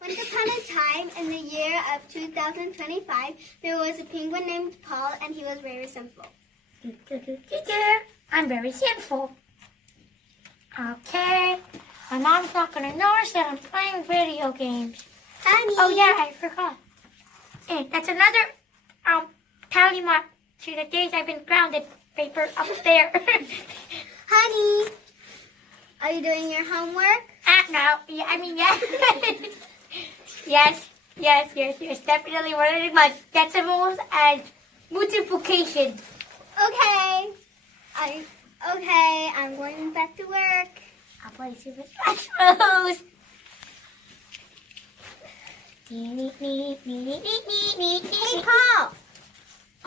Once upon a time, in the year of 2025, there was a penguin named Paul, and he was very sinful. I'm very sinful. Okay. My mom's not going to notice that I'm playing video games. Honey. Oh, yeah, I forgot. Hey, that's another tally mark to the days I've been grounded paper up there. Honey, are you doing your homework? No. Yeah, I mean, yes. yes. Definitely learning my decimals and multiplication. Okay. I'm going back to work. I'll play Super Smash Bros. Hey, Paul.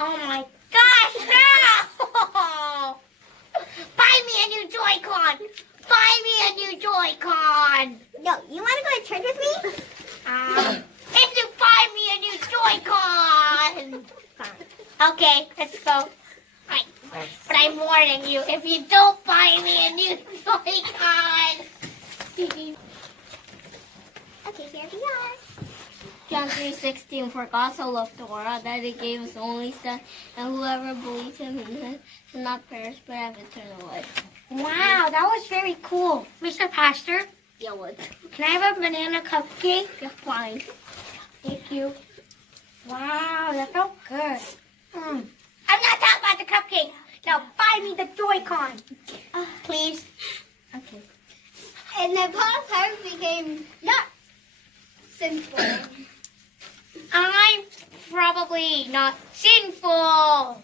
Oh my gosh, no! Buy me a new Joy-Con! Buy me a new Joy-Con! Yo, you want to go to church with me? If you buy me a new Joy-Con! Fine. Okay, let's go. Right. But I'm warning you, if you don't buy me a new Joy-Con... Okay, here we are. John 3:16, for God so loved the world that he gave his only Son, and whoever believes him in him shall not perish but have eternal life. Wow, that was very cool. Mr. Pastor, Yeah, what? can I have a banana cupcake? You're fine. Thank you. Wow, that felt good. I'm not talking about the cupcake. Now buy me the Joy-Con. Please. Okay. And then Paul's heart became not sinful. I'm probably not sinful.